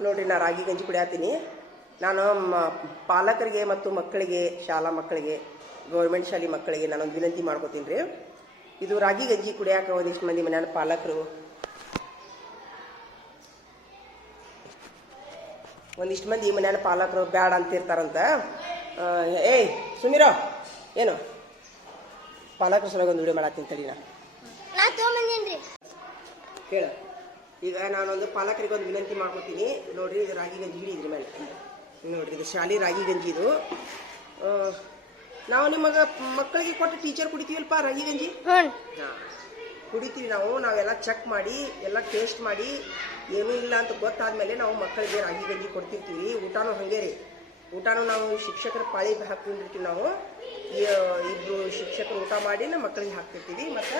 ನೋಡ್ರಿ ನಾ ರಾಗಿ ಗಂಜಿ ಕುಡಿಯತ್ತೀನಿ ನಾನು ಮ- ಪಾಲಕರಿಗೆ ಮತ್ತು ಮಕ್ಕಳಿಗೆ ಶಾಲಾ ಮಕ್ಕಳಿಗೆ ಗೌರ್ಮೆಂಟ್ ಶಾಲೆ ಮಕ್ಕಳಿಗೆ ನಾನೊಂದು ವಿನಂತಿ ಮಾಡ್ಕೋತೀನಿ ರೀ. ಇದು ರಾಗಿ ಗಂಜಿ ಕುಡಿಯಾಕ ಒಂದಿಷ್ಟು ಮಂದಿ ಮನೆಯ ಪಾಲಕರು ಒಂದಿಷ್ಟು ಮಂದಿ ಮನೆಯ ಪಾಲಕರು ಬ್ಯಾಡ ಅಂತಿರ್ತಾರಂತ. ಏಯ್ ಸುಮೀರೋ ಏನು? ಪಾಲಕರು ಸಲುವಾಗಿ ಒಂದು ವಿಡಿಯೋ ಮಾಡತ್ತೀನಿ ತಡಿ ನಾ. ಕೇಳ. ಈಗ ನಾನೊಂದು ಪಾಲಕರಿಗೆ ಒಂದು ವಿನಂತಿ ಮಾಡ್ಕೊತೀನಿ. ನೋಡ್ರಿ ಇದು ರಾಗಿ ಗಂಜಿ ಇಡಿ ಇದ್ರ ಮೇಲೆ. ನೋಡ್ರಿ ಇದು ಶಾಲೆ ರಾಗಿ ಗಂಜಿ ಇದು. ನಾವು ನಿಮಗೆ ಮಕ್ಕಳಿಗೆ ಕೊಟ್ಟು ಟೀಚರ್ ಕುಡಿತೀವಲ್ಪ ರಾಗಿ ಗಂಜಿ? ಹಾ. ಕುಡಿತೀವಿ ನಾವು ನಾವೆಲ್ಲ ಚೆಕ್ ಮಾಡಿ ಎಲ್ಲ ಟೇಸ್ಟ್ ಮಾಡಿ. ಏನೂ ಇಲ್ಲ ಅಂತ ಗೊತ್ತಾದ್ಮೇಲೆ ನಾವು ಮಕ್ಕಳಿಗೆ ರಾಗಿ ಗಂಜಿ ಕೊಡ್ತಿರ್ತೀವಿ. ಊಟನೂ ಹಾಗೆ ರೀ. ಊಟನೂ ನಾವು ಶಿಕ್ಷಕರ ಪಾಳಿ ಹಾಕೊಂಡಿರ್ತೀವಿ ನಾವು. ಇಬ್ಬರು ಇಬ್ರು ಶಿಕ್ಷಕರು ಊಟ ಮಾಡಿ ನಾವು ಮಕ್ಕಳಿಗೆ ಹಾಕ್ತಿರ್ತೀವಿ. ಮತ್ತು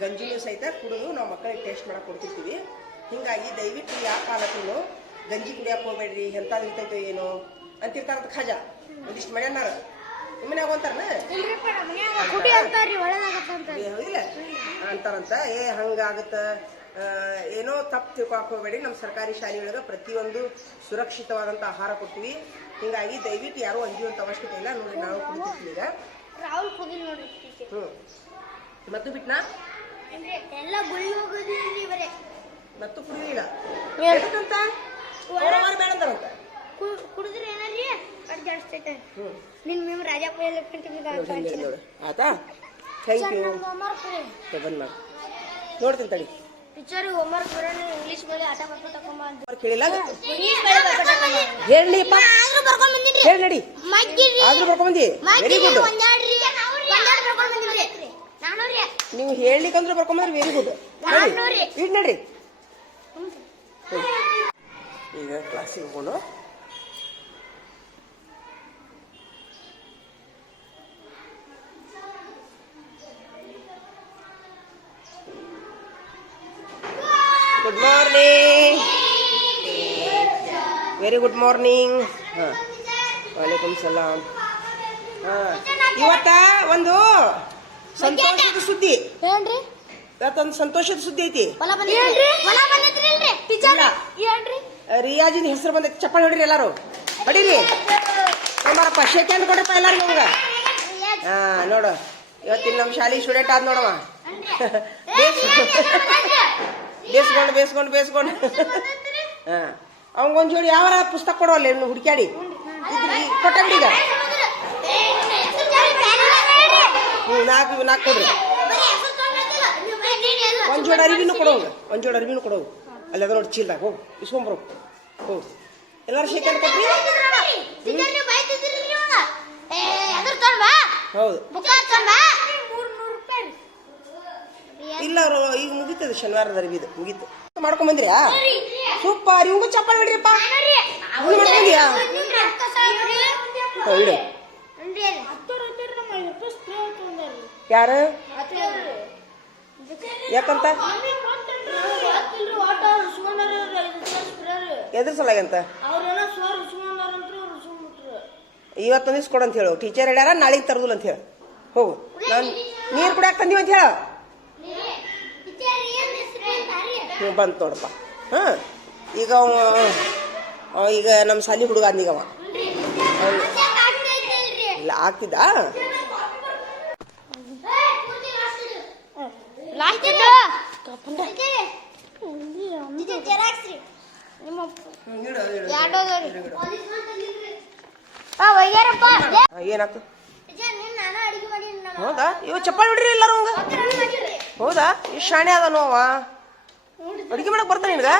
ಗಂಜಿನೂ ಸಹಿತ ಕುಡಿದು ನಾವು ಮಕ್ಕಳಿಗೆ ಟೇಸ್ಟ್ ಮಾಡಕ್ಕೆ ಕೊಡ್ತಿರ್ತೀವಿ. ಹಿಂಗಾಗಿ ದಯವಿಟ್ಟು ಯಾವ ಕಾಲಕ್ಕೂ ಗಂಜಿ ಕುಡಿಯಕ್ಕೆ ಹೋಗ್ಬೇಡ್ರಿ ಎಂಥದ್ದು ಇರ್ತೈತೋ ಏನು ಅಂತಿರ್ತಾರ ಖಜಾ. ಒಂದಿಷ್ಟು ಮನೆಯನ್ನಾರ ನಿಮ್ಮನ್ಯಾಗ ಅಂತಾರನ ಇಲ್ಲ. ಅಂತಾರಂತ ಏ ಹಂಗಾಗತ್ತ. ಏನೋ ತಪ್ಪು ತಿಳ್ಕೊಳಕ್ ಹೋಗ್ಬೇಡಿ ನಮ್ಮ ಸರ್ಕಾರಿ ಶಾಲೆ ಒಳಗೆ ಪ್ರತಿಯೊಂದು ಸುರಕ್ಷಿತವಾದಂಥ ಆಹಾರ ಕೊಡ್ತೀವಿ. ಹಿಂಗಾಗಿ ದಯವಿಟ್ಟು ಯಾರೂ ಅಂಜುವಂಥ ಅವಶ್ಯಕತೆ ಇಲ್ಲ. ನೋಡಿ ನಾವು ಕುಡಿತೀವಿ ಈಗ. ಹ್ಞೂ ಮತ್ತು ಬಿಟ್ನಾ? ಎಲ್ಲ ಗುಳಿ ಬರೇ ಮತ್ತು ಕುಡಿಲಿಲ್ಲ ಏನ್? ಎದಕ್ಕಂತ ಅವ್ರವ್ರು ಬೇಡ ಅಂತಾರಂತ. ಕು- ಕುಡಿದ್ರೆ ಏನಾರ್ರಿ ಅಡ್ ಐತೆ ಹ್ಞೂ ನಿನ್ ಮೇಮ್ ರಾಜಪ್ಪ ಎಲ್ಲ ಕಂಟಿನ್ಯೂ ಆತಾ ಥ್ಯಾಂಕ್ ಯು ಬಂದ್ ಮಾಡಿ. ನೋಡ್ತೀನಿ ತಡಿ. ಟೀಚರ್ ಹೋಮ್ವರ್ಕ್ ಬರೋಣ ಇಂಗ್ಲಿಷ್ ಮೇಲೆ ಆಟ ಬರ್ಕೊ ತಕೊಂಬ ಅಂತ ಅವ್ರು ಕೇಳಿಲ್ಲ ಇಂಗ್ಲಿಷ್ ಮೇಲೆ ಬರ್ಕೊ ತಕೊಂಬ ಹೇಳಿಪ್ಪ ಆದ್ರೂ ಬರ್ಕೊಂಡ್ ಬಂದಿನ್ರಿ ಹೇಳಿ ನಡಿ. ಮಗ್ಗಿರಿ ಆದ್ರೂ ಬರ್ಕೊಂಬಂದಿ ವೆರಿ ಗುಡ್ ಒಂದೆರಡ್ರಿ ಒಂದಾಡ್ ಬರ್ಕೊಂಡ್ ಬಂದಿನ್ರಿ ನಾನು ರೀ. ನೀವು ಹೇಳಲಿಕ್ಕಂದ್ರೆ ಬರ್ಕೊಂಬಂದ್ರೆ ವೆರಿ ಗುಡ್ ನೋಡಿ. ಇಲ್ಲಿ ನಡ್ರಿ ಈಗ ಕ್ಲಾಸಿಗೆ ಹೋಗೋಣ good morning very good morning ಹಾಂ ವಾಲೇಕುಮ್ ಸಲಾಮ್ ಹಾಂ ಇವತ್ತ ಒಂದು ಸಂತೋಷದ ಸುದ್ದಿ ಏನ್ರಿ ಇವತ್ತೊಂದು ಸಂತೋಷದ ಸುದ್ದಿ ಐತಿ ರಿಯಾಜಿನ ಹೆಸರು ಬಂದ ಚಪ್ಪಾಳೆ ಹೊಡಿರಿ ಎಲ್ಲಾರು. ಹೊಡೀರಿ. ಮಾರಪ್ಪ ಶೇಕೆ ಅಂತ ಕೊಡ್ರಪ್ಪ ಎಲ್ಲಾರು ನಮ್ಗ ಹಾ ನೋಡು. ಇವತ್ತಿನ ನಮ್ಮ ಶಾಲೆ ಸ್ಟೂಡೆಂಟ್ ಆದ್ ನೋಡವ ಬೇಸ್ಕೊಂಡು ಬೇಸ್ಕೊಂಡು ಬೇಸ್ಕೊಂಡು ಹಾ. ಅವಂಗೊಂದ್ ಜೋಡಿ ಯಾವ ಪುಸ್ತಕ ಕೊಡೋಲ್ಲ ಇನ್ನು ಹುಡುಕ್ಯಾಡಿ? ಕೊಟ್ಟಂಡಿ ಈಗ ಹ್ಞೂ ನಾಲ್ಕು ನಾಲ್ಕು ಕೊಡ್ರಿ. ಒಂದ್ ಜೋಡಿ ಅರಿವಿನೂ ಕೊಡೋಂಗ ಒಂದ್ ಜೋಡಿ ಅರಿವಿನೂ ಕೊಡೋವು ಅಲ್ಲಿ ಅದ್ರ ನೋಡಿ ಚೀಲ್ದಾಗ ಹೋಗು. ಇಸ್ಕೊಂಬರು. ಹೋಗು. ಎಲ್ಲರೂ ಹ್ಯಾಂಡ್ ಕೊಟ್ರಿ? ಹೌದು. ಇಲ್ಲ ಅವರು ಈಗ ಮುಗೀತದೆ ಶನಿವಾರದ ಅರಿವಿದು ಮುಗೀತು. ಮಾಡ್ಕೊಂಡ್ ಬಂದ್ರ್ಯಾ? ಸೂಪರ್ ಇವಂಗು ಚಪ್ಪಾಳೆ ಬಿಡ್ರಿಪ್ಪ ಮಾಡ್ಕೊಂಡ್ಯಾ ಹಾ, ಇಡು. ಯಾರು? ಯಾಕಂತ? ಎದ್ರ ಸಲಾಗಂತ? ಇವತ್ತು ದಿವ್ಸ ಕೊಡು ಅಂತ ಹೇಳು. ಟೀಚರ್ ಹೇಳ್ಯಾರ ನಾಳೆಗೆ ತರದಿಲ್ಲ ಅಂತ ಹೇಳು. ಹೋಗು. ನಾನು ನೀರು ಕುಡಿಯಾಕ ತಂದೀವಿ ಅಂತ ಹೇಳು. ಹ್ಞೂ ಬಂತು ನೋಡಪ್ಪ. ಹಾಂ. ಈಗ ಅವ ಅವ ಈಗ ನಮ್ಮ ಸಾಲಿ ಹುಡುಗ ಅಂದೀಗ ಅವ. ಇಲ್ಲ ಆಗ್ತಿದ್ದ ಲಾಸ್ಟ್ ಏನಾಯ್ತು ನಾನು ಅಡಿಗೆ ಮಾಡಿ ಹೌದಾ? ಇವ ಚಪ್ಪಾಳಿ ಹೊಡ್ರಿ ಎಲ್ಲಾರು ಹೌದಾ? ಇಷ್ಟು ಶಾಣೆ ಅದ ನೋವ ಅಡಿಗೆ ಮಾಡಕ್ ಬರ್ತಾನೆ ನಿನಗ?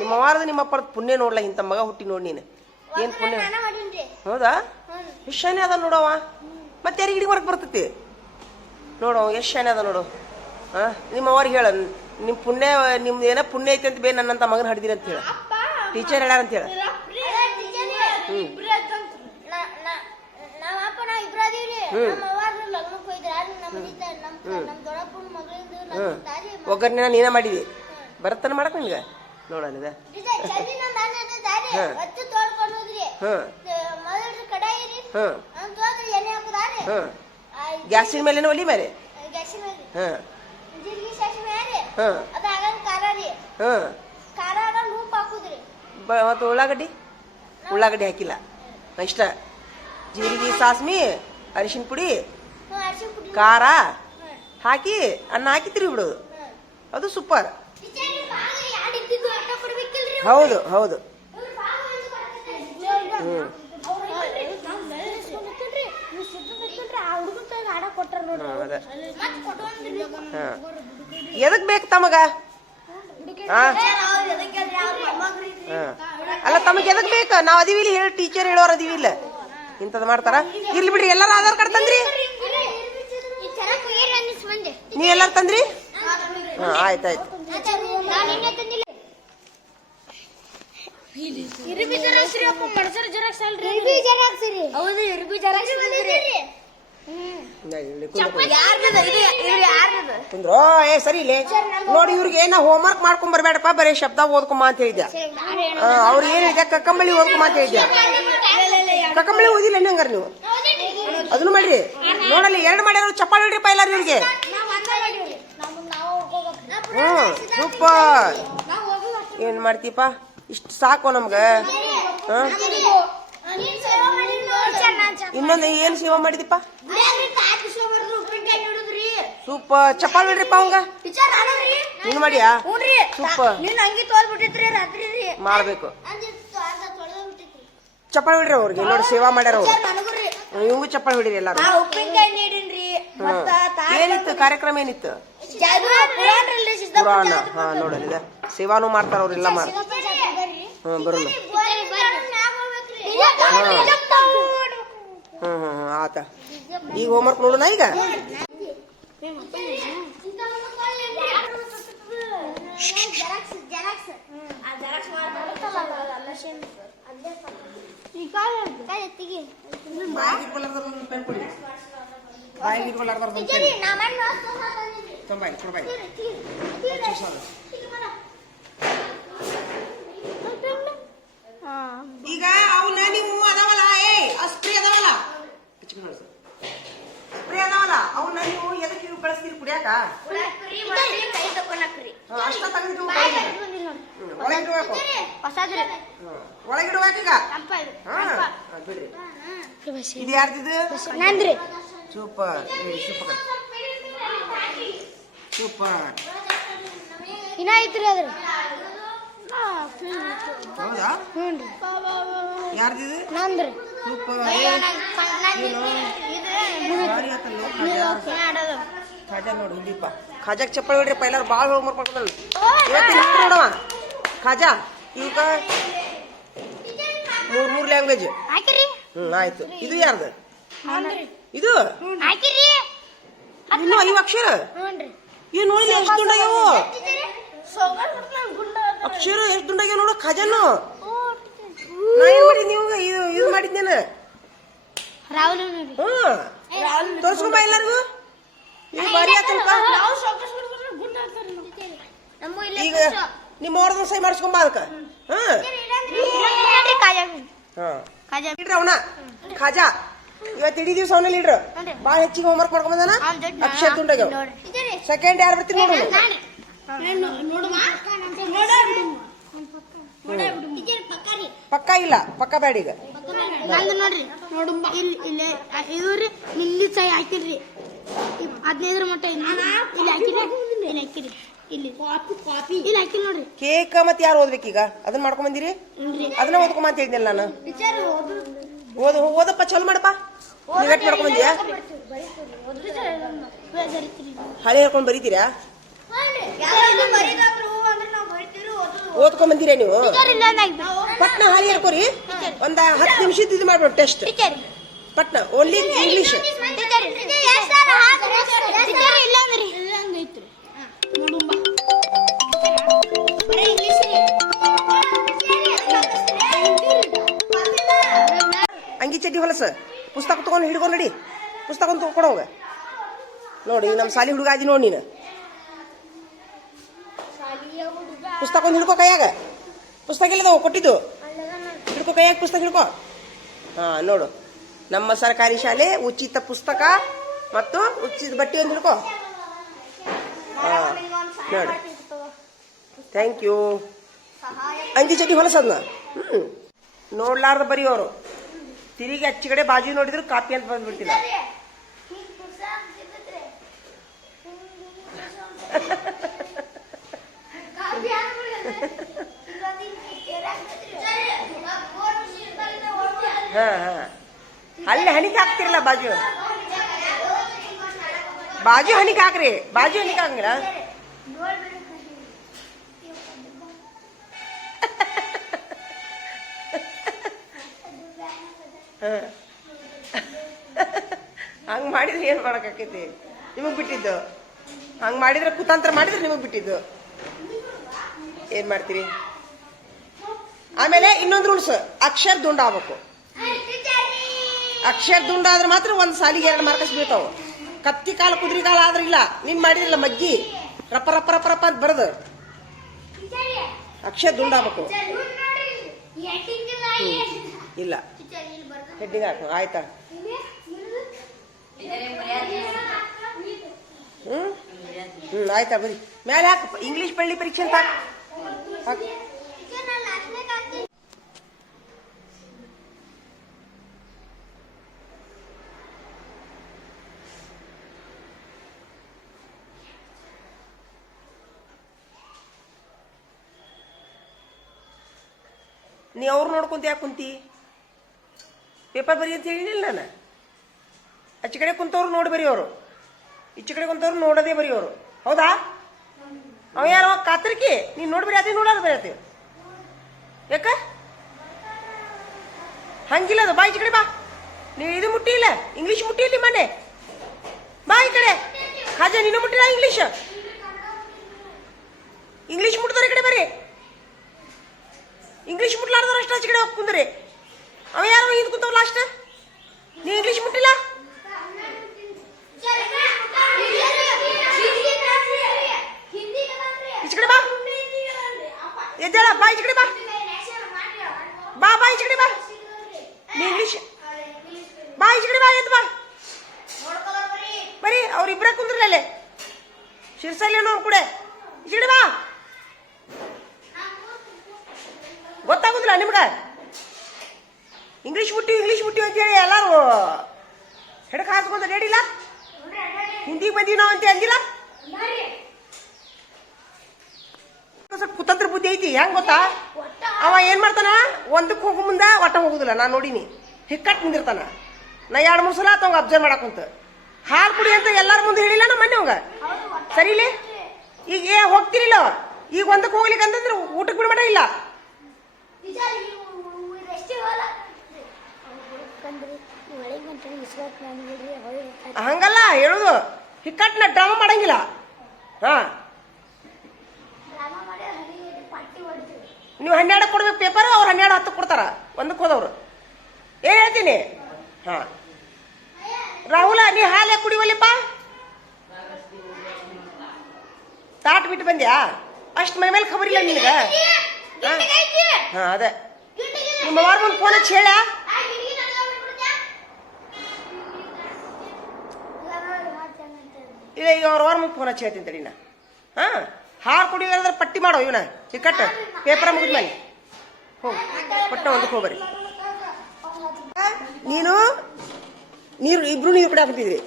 ನಿಮ್ಮ ಅವಾರದ ನಿಮ್ಮ ಅಪ್ಪರ ಪುಣ್ಯ ನೋಡ್ಲ ಇಂಥ ಮಗ ಹುಟ್ಟಿ ನೋಡಿ ನೀನು. ಏನ್ ಪುಣ್ಯ? ಹೌದಾ? ಇಷ್ಟ ಶಾಣೆ ಅದ ನೋಡವ ಮತ್ತೆ ಯಾರಿಗೆ ಹಿಡಿಗೆ ಮಾಡಕ್ ಬರ್ತೈತಿ? ನೋಡು ಎಷ್ಟು ಶಾಣೆ ಅದ ನೋಡು. ಹಾ ನಿಮ್ಮ ಅವ್ರಿಗೆ ಹೇಳ. ನಿಮ್ಮ ಪುಣ್ಯ, ನಿಮ್ದು ಏನೋ ಪುಣ್ಯ ಐತೆ ಅಂತ ಬೇ ನನ್ನಂತ ಮಗನ ಹಡ್ದಿರಿ ಅಂತ ಹೇಳ. ಟೀಚರ್ ಹೇಳ ಅಂತ ಹೇಳ. ಒಗ್ಗರ್ನ ನೀನ ಮಾಡಿದಿ. ಬರತ್ತನ ಮಾಡಕ್ ನಿನ್ಗ? ಹಾಂ ಗ್ಯಾಸಿನ ಮೇಲೆ ಒಲಿ ಮೇಲೆ ಹ್ಮ್. ಮೇಲೆ ಹಾಂ ಜೀರಿಗೆ ಸಾಸಿವೆ ರೀ ಹಾಂ ಅದ ಖಾರ ರೀ. ಖಾರಾಗ ಹಾಕುದ್ರಿ. ಬ ಮತ್ತು ಉಳ್ಳಾಗಡ್ಡಿ? ಉಳ್ಳಾಗಡ್ಡಿ ಹಾಕಿಲ್ಲ. ಇಷ್ಟ. ಜೀರಿಗೆ ಸಾಸ್ಮಿ ಅರಿಶಿನ ಪುಡಿ ಹ್ಞೂ ಅರಿಶಿನ ಪುಡಿ. ಖಾರ. ಹಾಕಿ ಅನ್ನ ಹಾಕಿದ್ರಿ ಬಿಡೋದು ಅದು ಸೂಪರ್. ಹೌದು ಹೌದು. ಹ್ಞೂ ಅದ. ಕೊಟ್ಟೋನ್ರಿ. ಹಾ ಎದಕ್ ಬೇಕು ತಮಗ. ಅಲ್ಲ ತಮಗೆ ಎದಕ್ ಬೇಕ ನಾವ್ ಅದೀವಿ ಇಲ್ಲಿ ಹೇಳಿ ಟೀಚರ್ ಹೇಳೋರ್ ಅದೀವಿ ಇಲ್ಲ ಇಂಥದ್ ಮಾಡ್ತಾರ ಇರ್ಲಿ ಬಿಡ್ರಿ ಎಲ್ಲಾರು ಆಧಾರ್ ಕಾರ್ಡ್ ತಂದ್ರಿ ಈ ಎಲ್ಲಾರ? ನೀವ್ ತಂದ್ರಿ ಹಾ ಆಯ್ತಾಯ್ತು ನಾನ್ ಇನ್ನೇ ತಂದಿಲ್ಲ. ಇರ್ಬಿ ಜೆರಾಕ್ಸ್ ರೀ ಅಪ್ಪ, ಮಡ್ಸರ್ ಜೆರಾಕ್ಸ್ ಅಲ್ರಿ. ಹೌದು, ಇರ್ಬಿ ಜೆರಾಕ್ಸ್ ಬಂದಿರಿ. ಕುಂದ್ರೋ? ಏ ಸರಿ ಇಲ್ಲೇ. ನೋಡಿ ಇವ್ರಿಗೆ ಏನ ಹೋಮ್ವರ್ಕ್ ಮಾಡ್ಕೊಂಡ್ ಬರ್ಬೇಡಪ್ಪ ಬರೀ ಶಬ್ದ ಓದ್ಕೊಂಬ ಅಂತ ಹೇಳಿದ್ಯ? ಅವ್ರು ಏನ್ ಹೇಳಿದ್ಯಾ ಕಕ್ಕಂಬಳಿ ಓದ್ಕೊಂಬ ಅಂತ ಹೇಳಿದ್ಯಾ? ಕಕ್ಕಂಬಳಿ ಓದಿಲ್ಲ ಹಂಗಾರ ನೀವು? ಅದನ್ನು ಮಾಡ್ರಿ. ನೋಡಲ್ಲಿ ಎರಡು ಮಾಡ್ಯಾರ ಚಪ್ಪಾಳ ಹೊಡ್ರಿಪ್ಪ ಎಲ್ಲಾರು ಇವ್ರಿಗೆ. ಹ್ಮ್ ಸೂಪರ್. ಹೋಗ್ಬೇಕ್ರಿ. ಏನ್ ಮಾಡ್ತೀಪ ಇಷ್ಟು ಸಾಕು ನಮ್ಗ. ಹಾ ನೀನ್ ಸೇವಾ ಮಾಡಿದ್ ನೋಡ್ ಸರ್, ನಾನ್ ಚಪ್ಪ- ಇನ್ನೊಂದು ಏನ್ ಸೇವಾ ಮಾಡಿದಿಪ್ಪ ಸೂಪ ಚಪ್ಪಾಳ್ ಬಿಡ್ರಿಪ್ಪ ಅವಂಗ. ನೀನ್ ಮಾಡಿಯಾ? ಸೂಪ ಮಾಡಬೇಕು. ಚಪ್ಪಾಳ್ ಬಿಡ್ರಿ ಅವ್ರಿಗೆ ನೋಡಿ ಸೇವಾ ಮಾಡ್ಯಾರ ಅವ್ರು. ಇವಂಗೂ ಚಪ್ಪಾಳಿ ಹೊಡಿರಿ ಎಲ್ಲಾರು. ಆ ಉಪ್ಪಿನಕಾಯಿ ನೀಡಿನ್ರಿ. ಮತ್ತ ಹ್ಮ್. ಏನಿತ್ತು? ಕಾರ್ಯಕ್ರಮ ಏನಿತ್ತು? ಪುರಾಣ. ಹಾ ನೋಡಲ್ಲ ಇದೆ. ಸೇವಾನು ಮಾಡ್ತಾರ ಅವ್ರೆಲ್ಲ ಮಾಡ್ತಾರೆ. ಹ್ಮ್ ಬರೋಣ. ಹ್ಮ್ ಆತ ಈಗ ಹೋಮ್ವರ್ಕ್ ನೋಡೋಣ ಈಗ ಬಾಯಿಗೆ ಇಟ್ಕೊಳ್ಳಾರ್ದವ್ರು ಒಂದು ಪೆನ್ ಕೊಡಿ ಬಾಯಿಗೆ ಇಟ್ಕೊಳ್ಳಾರ್ದವ್ರು ಒಂದು ಪೆನ್ ತಂಬಾಯಿ ಕೊಡ್ಬಾಯಿ ಈಗ ಅವನ್ನ ನೀವು ಅದಾವಲ್ಲ ಏ ಸ್ಪ್ರೇ ಅದಾವಲ್ಲ ಸ್ಪ್ರೇ ಅದಾವಲ್ಲ ಅವನ್ನ ನೀವು ಕಳಿಸ್ತೀರಿ ಕುಡಿಯಾಕ? ಅಷ್ಟ ತೆಗೆದು ಒಳಗಿಡ್ಬೇಕು. ಒಳಗಿಡ್ಬೇಕು ಈಗ? ಹಾ ಹಾ, ಬಿಡ್ರಿ. ಇದು ಯಾರ್ದಿದು? ಸೂಪರ್. ಸೂಪರ್. ಸೂಪರ್. ಇನ್ನ ಐತ್ರಿ ಅದ್ರ ಹೌದಾ? ಹ್ಞೂನ್ರಿ. ಯಾರ್ದಿದು? ನಂದ್ರಿ. ಸೂಪರ್. ಆತಲ್ಲೋ ಖಾಜಾ ನೋಡು ಹಿಂದಿಪ್ಪ ಖಾಜಾಕ್ ಚಪ್ಪಲಿ ಹೊಡ್ರಿ ಪೈಲಾರ್ ಭಾಳ ಹೋಗಿ ಮಾಡ್ಕೊಂಡಲ್ಲ ಇವತ್ತು ನೋಡವ? ಖಾಜಾ ಈಗ ಮೂರ್ ಮೂರ್ ಲ್ಯಾಂಗ್ವೇಜ್ ಹ್ಮ್ ಆಯ್ತು. ಇದು ಯಾರ್ದು? ಇದು? ಇನ್ನು ಐವು ಅಕ್ಷರ? ಏನು ನೋಡಿಲ್ಲ ಎಷ್ಟು ದುಂಡಾಗ್ಯಾವು? ಅಕ್ಷರ ಎಷ್ಟು ದುಂಡಾಗ್ಯಾವ ನೋಡು ಖಾಜಾನು. ನಾ ಏನ್ ಮಾಡಿದ್ ನೀವು ಇದು ಇದು ಮಾಡಿದ್ನೇನ ರಾಹುಲ್ ಹ್ಮ್. ತೋರ್ಸ್ಕೊಂಬ ಎಲ್ಲರಿಗೂ. ಇದು ಭಾರಿ ಆತಲ್ಪ? ಈಗ ನಿಮ್ಮ ಅವ್ರದ್ದು ಸೈ ಮಾಡಿಸ್ಕೊಂಬ ಅದಕ್ಕ. ಹಾ. ಹಾ. ಇಡ್ರಿ ಅವನ ಖಾಜಾ ಇವತ್ತು ಇಡೀ ದಿವಸ ಅವನಲ್ಲಿ ಇಡ್ರು. ಭಾಳ ಹೆಚ್ಚಿಗೆ ಹೋಮ್ವರ್ಕ್ ಮಾಡ್ಕೊಂಬಂದಾನ ಅಕ್ಷರ ದುಂಡಾಗ್ಯಾವ ಸೆಕೆಂಡ್ ಯಾರು ಬರ್ತೀರಿ ನೋಡು. ಪಕ್ಕ ಇಲ್ಲ ಪಕ್ಕ ಬೇಡ ಈಗ. ನಂದು ನೋಡ್ರಿ. ನೋಡು ಇಲ್ಲಿ ಇಲ್ಲಿ ಇದು ರೀ ಇಲ್ಲಿ ಸೈ ಹಾಕಿರ್ರಿ ಹದಿನೈದರ ಮಟ್ಟ ಇಲ್ಲಿ ಹಾಕಿರಿ. ಇಲ್ಲಿ ಹಾಕಿರಿ. ಇಲ್ಲಿ ಕಾಪಿ ಕಾಪಿ ಇಲ್ಲಿ ನೋಡ್ರಿ. ಕೇಕ್ ಮತ್ತೆ ಯಾರು ಓದ್ಬೇಕೀಗ ಅದನ್ನ ಮಾಡ್ಕೊಂಡ್ ಬಂದಿರಿ ಅದನ್ನ ಓದ್ಕೊಂಬ ಅಂತ ಹೇಳಿದ್ನಲ್ಲ ನಾನು. ಟೀಚರ್ ಓದ್. ಓದಪ್ಪ ಚಲೋ ಮಾಡಪ್ಪ. ನೀವ್ ಎಟ್ ಮಾಡ್ಕೊಂಡ್ ಬಂದಿಯಾ? ಹಳೆ ಹೇಳ್ಕೊಂಡ್ ಬರೀತೀರಾ? ಓದ್ಕೊಂಡ್ ಬಂದಿರಾ ನೀವು? ಪಟ್ನ ಹಾಳಿ ಹೇಳ್ಕೊರಿ. ಒಂದ ಹತ್ತು ನಿಮಿಷದ ಇದು ಮಾಡ್ಬಿಡು ಟೆಸ್ಟ್. ಪಟ್ನ ಓನ್ಲಿ ಇಂಗ್ಲಿಷ್ ಹೊಲಸ ಪುಸ್ತಕ ತಗೊಂಡು ಹಿಡ್ಕೊಂಡು ನಡಿ. ಪುಸ್ತಕ ಕೊಡೋಗ ನೋಡಿ ನಮ್ಮ ಸಾಲಿ ಹುಡುಗ ಆದಿ ನೋಡಿ ನೀನು. ಪುಸ್ತಕ ಒಂದು ಹಿಡ್ಕೋ ಕೈಯಾಗ. ಪುಸ್ತಕ ಇಲ್ಲದವು ಕೊಟ್ಟಿದ್ದು? ಹಿಡ್ಕೋ ಕೈಯಾಗ ಪುಸ್ತಕ ಹಿಡ್ಕೋ. ಹಾ, ನೋಡು. ನಮ್ಮ ಸರ್ಕಾರಿ ಶಾಲೆ ಉಚಿತ ಪುಸ್ತಕ ಮತ್ತು ಉಚಿತ ಬಟ್ಟೆ ಒಂದು ಹಿಡ್ಕೋ. ಹಾ, ನೋಡು. ಥ್ಯಾಂಕ್ ಯು ಅಂಜಿ ಚಟಿ ಹೊಲಸದ್ನ? ಹ್ಞೂ ನೋಡ್ಲಾರ್ದ ಬರೆಯೋರು ತಿರುಗಿ ಅಚ್ಚಿ ಕಡೆ ಬಾಜು ನೋಡಿದ್ರು ಕಾಪಿ ಅಂತ ಬಂದ್ಬಿಡ್ತಿಲ್ಲ ಹಾ ಹಾ. ಅಲ್ಲಿ ಹನಿಗೆ ಹಾಕ್ತಿರಲ್ಲ ಬಾಜು? ಬಾಜು ಹನಿಗೆ ಹಾಕ್ರಿ. ಬಾಜು ಹನಿಗೆ ಹಾಕಂಗಿಲ್ಲ ಹಂಗೆ ಮಾಡಿದ್ರೆ ಏನು ಮಾಡೋಕ್ಕಾಕೈತಿ? ನಿಮಗೆ ಬಿಟ್ಟಿದ್ದು? ಹಂಗೆ ಮಾಡಿದ್ರೆ ಕುತಾಂತರ ಮಾಡಿದ್ರೆ ನಿಮಗೆ ಬಿಟ್ಟಿದ್ದು. ಏನು ಮಾಡ್ತೀರಿ? ಆಮೇಲೆ ಇನ್ನೊಂದು ರೂಲ್ಸ್. ಅಕ್ಷರ ದುಂಡ ಆಗ್ಬೇಕು. ಅಕ್ಷರ ದುಂಡ ಆದ್ರೆ ಮಾತ್ರ ಒಂದು ಸಾಲಿಗೆ ಎರಡು ಮಾರ್ಕಸ್ ಬೀಳ್ತಾವ. ಕತ್ತಿ ಕಾಲ ಕುದುರೆ ಕಾಲ ಆದ್ರೆ ಇಲ್ಲ. ನಿಮ್ ಮಾಡಿದ್ರಲ್ಲ ಮಗ್ಗಿ? ರಪ್ಪ ರಪ್ಪ ರಪ್ಪ ರಪ್ಪ ಅಂತ ಬರದು. ಅಕ್ಷರ ದುಂಡ ಆಗ್ಬೇಕು. ಇಲ್ಲ. ಹೆಡ್ಡಿಂಗ್ ಹಾಕು, ಆಯ್ತಾ? ಹ್ಮ್? ಹ್ಮ್, ಆಯ್ತಾ ಬರೀ ಮೇಲೆ ಹಾಕು ಇಂಗ್ಲಿಷ್ ಪಳ್ಳಿ ಪರೀಕ್ಷೆ ಅಂತ ನೀ ಅವ್ರು ನೋಡ್ಕೊಂತ ಯಾಕೆ ಕುಂತಿ? ಪೇಪರ್ ಬರಿ ಅಂತ ಹೇಳಿಲ್ಲ ನಾನು. ಆಚೆ ಕಡೆ ಕುಂತವ್ರು ನೋಡಿ ಬರೆಯೋರು. ಈಚೆ ಕಡೆ ಕುಂತವ್ರು ನೋಡೋದೇ ಬರೆಯೋರು. ಹೌದಾ? ಅವ ಯಾರೋ? ಕಾತರಿಕೆ? ನೀನು ನೋಡಿ ಬರೀ ಅದೇ ನೋಡೋದು ಯಾಕ? ಹಂಗಿಲ್ಲ ಅದು. ಬಾ ಈಚೆ ಕಡೆ ಬಾ. ನೀ ಇದು ಮುಟ್ಟಿಲ್ಲ. ಇಂಗ್ಲೀಷ್ ಮುಟ್ಟಿಲ್ಲ ಮನೆ ಬಾ ಈ ಕಡೆ. ಖಾಜಾ ನೀನು ಮುಟ್ಟಿಲ್ಲ ಇಂಗ್ಲೀಷ್ ಇಂಗ್ಲೀಷ್ ಮುಟ್ಟಿದ್ರೆ ಈ ಕಡೆ ಬರೀ ಇಂಗ್ಲೀಷ್ ಮುಟ್ಲಾರ್ದವ್ರು ಅಷ್ಟು ಆಚೆ ಕಡೆ ಹೋಗಿ ಕುಂದ್ರಿ. ಅವ ಯಾರು ಹಿಂದ್ ಕುಂತವ್ ಲಾಸ್ಟ್ ನೀ ಇಂಗ್ಲೀಷ್ ಮುಟ್ಟಿಲ್ಲ? ಈಚಕಡೆ ಬಾ. ಎದ್ದೇಳ, ಬಾ ಈಚಕಡೆ ಬಾ. ಬಾ ಬಾ ಈಚಕಡೆ ಬಾ. ನೀ ಇಂಗ್ಲೀಷ್ ಬಾ ಈಚಕಡೆ ಬಾ, ಎದ್ದು ಬಾ. ಬರೀ ಅವ್ರಿಬ್ರೇ ಕುಂದ್ರಲ್ಲೇ ಶಿರ್ಸಲ್ಲಿ ಅನ್ನೋ ಕೂಡ. ಈಚಕಡೆ ಬಾ. ಗೊತ್ತಾಗುದಿಲ್ಲ ನಿಮ್ಗೆ? ಇಂಗ್ಲೀಷ್ ಬಿಟ್ಟು ಇಂಗ್ಲೀಷ್ ಬಿಟ್ಟು ಅಂತ ಎಲ್ಲರೂ ಹೆಡಕ್ ಹಾಸ್ಕೊಂತ ರೇಡಿಲ್ಲ ಹಿಂದಿಗೆ ಬಂದೀವಿ ನಾವು ಅಂತ ಅಂದಿಲ್ಲ ಸ್ವಲ್ಪ ಕುತಂತ್ರ ಬುದ್ಧಿ ಐತಿ, ಹೆಂಗ್ ಗೊತ್ತಾ? ಅವ ಏನ್ ಮಾಡ್ತಾನ? ಒಂದಕ್ಕೆ ಹೋಗೋ ಮುಂದೆ ಒಟ್ಟ ಹೋಗುದಿಲ್ಲ ನಾ ನೋಡಿನಿ. ಹಿಕ್ಕಟ್ ನಿಂದಿರ್ತಾನ. ನಾ ಎರಡು ಮೂರು ಸಲ ಅವಂಗ ಅಬ್ಸರ್ವ್ ಮಾಡಕ್ಕಂತ ಹಾಲು ಕುಡಿ ಅಂತ ಎಲ್ಲಾರ ಮುಂದೆ ಹೇಳಿಲ್ಲ ನಮ್ಮ ಮನೆ ಅವಂಗ ಸರಿಲಿ ಈಗ ಏ, ಹೋಗ್ತಿರಿಲ್ಲ ಈಗ ಒಂದಕ್ಕೆ ಹೋಗ್ಲಿಕ್ಕೆ ಅಂತಂದ್ರೆ ಊಟಕ್ಕೆ ಬಿಡ್ಬೇಡ ಇಲ್ಲ? ಹಂಗಲ್ಲ ಹೇಳುದು. ಹಿಕ್ಕಟ್ಟಿನ ಡ್ರಾಮಾ ಮಾಡಂಗಿಲ್ಲ. ಹಾ. ನೀವು ಹನ್ನೆರಡು ಕೊಡ್ಬೇಕು ಪೇಪರ್ ಅವ್ರು ಹನ್ನೆರಡು ಹತ್ತು ಕೊಡ್ತಾರ. ಒಂದಕ್ಕೆ ಹೋದವ್ರು. ಏನ್ ಹೇಳ್ತೀನಿ? ಹಾ. ರಾಹುಲ ನೀ ಹಾಲೆ ಕುಡಿವಲ್ಲಿಪ್ಪ? ತಾಟ್ ಬಿಟ್ಟು ಬಂದ್ಯಾ? ಅಷ್ಟು ಮೈ ಮೇಲೆ ಖಬರ್ ಇಲ್ಲ ಹಾಂ ಹಾ ಅದೇ. ನಿಮ್ಮ ಅವ್ರ ಮುಂದೆ ಫೋನ್ ಹಚ್ಚಿ ಹೇಳ ಇಲ್ಲ, ಈಗ ಅವ್ರ ಅವ್ರ ಮುಂದೆ ಫೋನ್ ಹಚ್ಚಿ ಹೇಳ್ತೀನಿ ತಡಿನ ಹಾ ಹಾಲು ಅಂದ್ರೆ ಪಟ್ಟಿ ಮಾಡೋ ಇವನ. ಟಿಕಟ್ ಪೇಪರ್ ಮುಗಿದ್ಮೇಲೆ ಹೋಗಿ ಪಟ್ಟ ಒಂದಕ್ಕೆ ಹೋಗ್ಬರಿ ನೀನು, ನೀರು, ಇಬ್ರು ನೀರು ಕಡೆ ಹಾಕ್ತಿದ್ರಿ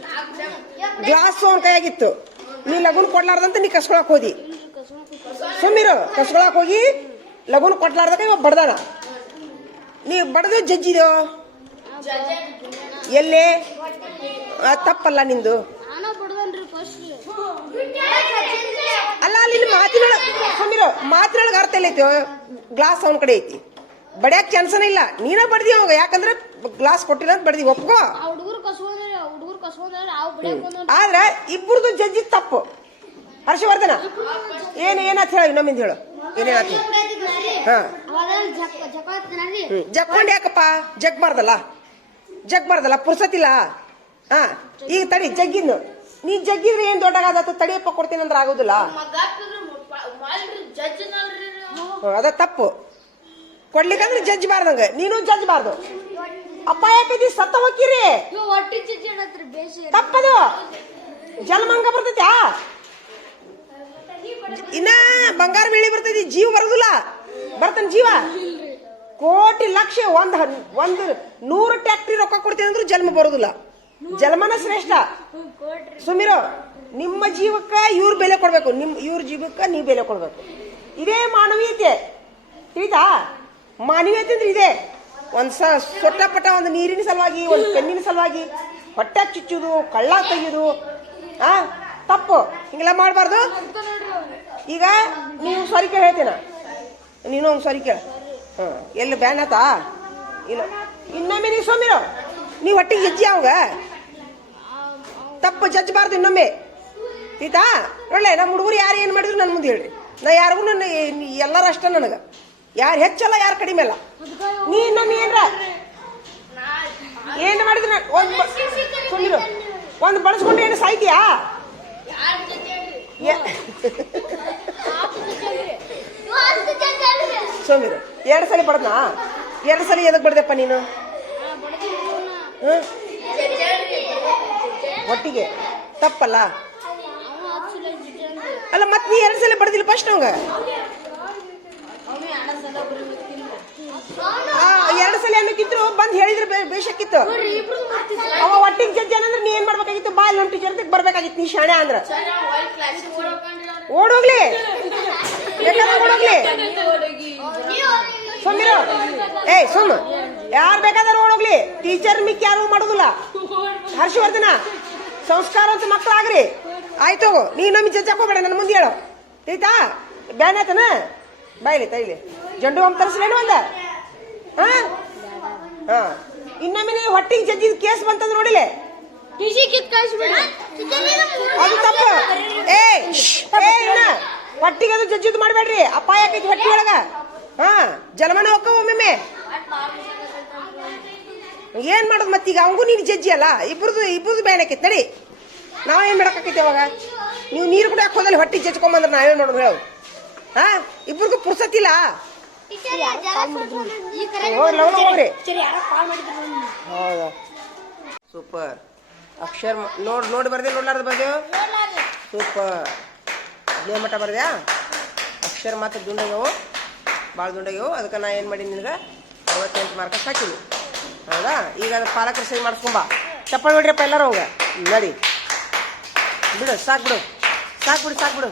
ಗ್ಲಾಸು ಅವನ ಕೈಯಾಗಿತ್ತು. ನೀ ಲಗುನ್ ಕೊಡ್ಲಾರ್ದಂತ ನೀ ಕಸ್ಕೊಳಕ್ ಹೋದಿ. ಸುಮ್ಮಿರು ಕಸ್ಕೊಳಕ್ ಹೋಗಿ ಲಗುನ್ ಕೊಡ್ಲಾರ್ದಾಗ ಇವ ಬಡ್ದಾನ. ನೀ ಬಡ್ದು ಜಜ್ಜಿದೋ ಎಲ್ಲೇ? ತಪ್ಪಲ್ಲ ನಿಂದು ನಾನು ಬಡದನ್ರಿ ಫಸ್ಟ್ ಅಲ್ಲಿ ಮಾತಿನೊಳಗೆ ಸುಮ್ಮಿರು ಮಾತಿನೊಳಗೆ ಅರ್ಥ ಎಲ್ಲ ಐತಿ ಗ್ಲಾಸ್ ಅವನ ಕಡೆ ಐತಿ. ಬಡಿಯಾಕ ಚಾನ್ಸನ ಇಲ್ಲ. ನೀನ ಬಡ್ದಿ ಅವಾಗ ಯಾಕಂದ್ರೆ ಗ್ಲಾಸ್ ಕೊಟ್ಟಿಲ್ಲ ಅಂತ ಬಡ್ದಿ ಒಪ್ಕೋ? ಆದ್ರೆ ಇಬ್ಬರದು ಜಜ್ಜಿ ತಪ್ಪು. ಹರ್ಷವರ್ಧನ ಏನು ಏನಾತ್ ಹೇಳು ಇನ್ನೊಮ್ಮಿಂದ ಹೇಳು. ಏನೇನಾತ ಹಾ. ಜಕ್ಕೊಂಡ್ ಯಾಕಪ್ಪ? ಜಗ್ಬಾರ್ದಲ್ಲ ಜಗ್ಬಾರ್ದಲ್ಲ ಪುರ್ಸತಿಲ್ಲ? ಹಾ. ಈಗ ತಡಿ ಜಗ್ಗಿನ್ನು. ನೀ ಜಗ್ಗಿದ್ರೆ ಏನ್ ದೊಡ್ಡಗಾದ ತಡಿಯಪ್ಪ ಕೊಡ್ತೀನಿ ಅಂದ್ರೆ ಆಗೋದಿಲ್ಲ. ಅದ ತಪ್ಪು. ಕೊಡ್ಲಿಕ್ಕಂದ್ರೆ ಜಜ್ ಬಾರ್ದಂಗ. ನೀನು ಜಜ್ ಬಾರ್ದು. ಅಪ್ಪ ಯಾಕೈತಿ ಸತ್ತ ಹೋಗಿರಿ ಬರ್ತೈತಿ ತಪ್ಪದು. ಜಲಮಂಗ ಬರ್ತೈತ್ಯಾ? ಇನ್ನ ಬಂಗಾರ ಬೆಳಿ ಬರ್ತೈತಿ ಜೀವ ಬರೋದಿಲ್ಲ. ಬರ್ತಾನ ಜೀವ. ಕೋಟಿ ಲಕ್ಷ ಒಂದ್ ಒಂದ್ ನೂರು ಟ್ಯಾಕ್ಟ್ರಿ ರೊಕ್ಕ ಕೊಡ್ತೀನಿ ಅಂದ್ರೆ ಜನ್ಮ ಬರೋದಿಲ್ಲ. ಜನ್ಮನ ಶ್ರೇಷ್ಠ ಸುಮಿರೋ, ನಿಮ್ಮ ಜೀವಕ್ಕ ಇವ್ರ ಬೆಲೆ ಕೊಡ್ಬೇಕು. ನಿಮ್, ಇವ್ರ ಜೀವಕ್ಕ ನೀವು ಬೆಲೆ ಕೊಡ್ಬೇಕು. ಇದೇ ಮಾನವೀಯತೆ. ತಿಳಿತಾ? ಮಾನವೀಯತೆ ಅಂದ್ರೆ ಇದೆ. ಒಂದ್ ಸ ಪಟ್ಟ ಒಂದು ನೀರಿನ ಸಲುವಾಗಿ, ಒಂದು ಕಣ್ಣಿನ ಸಲುವಾಗಿ, ಹೊಟ್ಟೆ ಚುಚ್ಚುದು, ಕಳ್ಳ ತೆಗೆಯುದು ಆ, ತಪ್ಪು. ಹಿಂಗೆಲ್ಲ ಮಾಡಬಾರ್ದು. ಈಗ ನೀವು ಸಾರಿ ಕೇಳಿ, ಹೇಳ್ತೀನ? ನೀನು ಒಂದು ಸಾರಿ ಕೇಳ. ಹ್ಞೂ ಎಲ್ಲಿ ಬ್ಯಾನ್ ಇಲ್ಲ. ಇನ್ನೊಮ್ಮೆ ನೀವು ಸೋಮಿರೋ, ನೀವು ಹೊಟ್ಟಿಗೆ ಹೆಜ್ಜೆ ಅವಂಗ ತಪ್ಪು ಜಜ್ಬಾರ್ದು ಇನ್ನೊಮ್ಮೆ. ಆಯ್ತಾ? ಒಳ್ಳೆ, ನಮ್ಮ ಹುಡುಗರು ಯಾರು ಏನು ಮಾಡಿದ್ರು ನನ್ನ ಮುಂದೆ ಹೇಳ್ರಿ ನಾ ಯಾರಿಗೂ ನನ್ನ ಎಲ್ಲರ ಅಷ್ಟ ನನಗೆ. ಯಾರು ಹೆಚ್ಚಲ್ಲ, ಯಾರು ಕಡಿಮೆ ಅಲ್ಲ. ನೀ ಇನ್ನೊಮ್ಮೆ ಏನ್ರ? ಏನು ಮಾಡಿದ್ರು ಒಂದು ಸುಮ್ಮನೆ ಒಂದು ಬಳಸ್ಕೊಂಡು ಏನು ಸಾಯ್ತೀಯಾ? ಸುಮ್ಮನೆ ಎರಡು ಸಲ ಬಡದ್ನಾ? ಎರಡು ಸಲ ಎದಕ್ಕೆ ಬಡ್ದಪ್ಪ ನೀನು? ಹ್ಮ್? ಒಟ್ಟಿಗೆ. ತಪ್ಪಲ್ಲ? ಅಲ್ಲ ಮತ್ ನೀ ಎರಡು ಸಲ ಬಡ್ದಿಲ್ಲ ಫಸ್ಟ್ ಅವಂಗ? ಆ ಎರಡು ಸಲ ಅನ್ನಕ್ಕಿದ್ರು ಬಂದು ಹೇಳಿದ್ರೆ ಬೇಷಕ್ಕಿತ್ತು. ಅವ ಒಟ್ಟಿಗೆ ಜಡ್ಜ್ ಅಂದ್ರೆ ನೀ ಏನ್ ಮಾಡ್ಬೇಕಾಗಿತ್ತು? ಬಾ ಇಲ್ಲಿ ಟೀಚರ್ ಅಂತ ಬರ್ಬೇಕಾಗಿತ್ತು ನೀ ಶಾಣೆ ಅಂದ್ರ. ಓಡೋಗ್ಲಿ. ಓಡೋಗ್ಲಿ. ಸೊಮ್ಮಿರು. ಏಯ್ ಸುಮ್ ಯಾರು ಬೇಕಾದ್ರೆ ಓಡೋಗ್ಲಿ. ಟೀಚರ್ ಮಿಕ್ಕಿ ಯಾರು ಮಾಡೋದಿಲ್ಲ. ಹರ್ಷವರ್ಧನ. ಸಂಸ್ಕಾರ ಅಂತ ಮಕ್ಕಳಾಗ್ರಿ. ಆಯ್ತು ನೀ ನಮ್ಮ ಜಜ್ಜ ಹೋಗ್ಬೇಡ ನನ್ನ ಮುಂದೆ ಹೇಳು. ಆಯ್ತಾ? ಬ್ಯಾನ್ ಆಯ್ತನ? ಬಾಯ್ಲಿ ತೈಲಿ. ಜಂಡು ಹಂಪ್ ತರಿಸ್ಲೇನು ಒಂದ? ಹಾ? ಹಾ. ಇನ್ನೊಮ್ಮೆ ನೀವು ಹೊಟ್ಟಿಗೆ ಜಜ್ಜಿದ ಕೇಸ್ ಬಂತಂದ್ ನೋಡಿಲೆ? ಅದು ತಪ್ಪು. ಏ ಹೊಟ್ಟಿಗೆ ಅದು ಜಜ್ಜಿದ್ ಮಾಡಬೇಡ್ರಿ. ಅಪಾಯ ಆಕೈತಿ ಹೊಟ್ಟಿ ಒಳಗ ಹಾ ಜಲಮನ ಹೋಗ್ಕವ ಒಮ್ಮೆ ಏನ್ ಮಾಡೋದು ಮತ್ತೀಗ ಅವಂಗೂ ನೀನು ಜಜ್ಜಿ ಅಲ್ಲ? ಇಬ್ಬರದು ಇಬ್ಬರದು ಬ್ಯಾನ್ ತಡಿ ನಡಿ. ನಾವೇನ್ ಮಾಡಕ್ಕಾಕೈತಿ ಅವಾಗ? ನೀವು ನೀರು ಕೂಡ ಹಾಕೋದಲ್ಲಿ ಹೊಟ್ಟಿ ಜಜ್ಕೊಂಬಂದ್ರೆ ನಾವೇನ್ ಮಾಡೋದು ಹೇಳು. ಹಾ? ಇಬ್ರಿಗೂ ಪುರ್ಸತ್ತಿಲ್ಲ ಹೋಗ್ರಿ ಹೌದಾ. ಸೂಪರ್. ಅಕ್ಷರ ನೋಡಿ ನೋಡ್ ಬರ್ದೆ ನೋಡ್ಲಾರ್ದು ಬರ್ದೇವು ಸೂಪರ್. ಅದೇ ಮಟ್ಟ ಬರ್ದ್ಯಾ? ಅಕ್ಷರ ಮಾತ್ರ ದುಂಡಾಗ್ಯವು. ಭಾಳ ದುಂಡಾಗ್ಯವು. ಅದಕ್ಕೆ ನಾ ಏನು ಮಾಡಿ ನಿನಗೆ? ಅರವತ್ತೆಂಟು ಮಾರ್ಕ್ಸ್ ಹಾಕಿನಿ. ಹೌದಾ? ಈಗ ಅದು ಪಾಲಕರ ಸಹಿ ಮಾಡಿಸ್ಕೊಂಬ ಚಪ್ಪಲ್ ನೋಡ್ರಿಯಪ್ಪ ಎಲ್ಲರೂ ಅವಂಗ ನಡಿ. ಬಿಡು, ಸಾಕು ಬಿಡು. ಸಾಕು ಬಿಡು ಸಾಕು ಬಿಡು.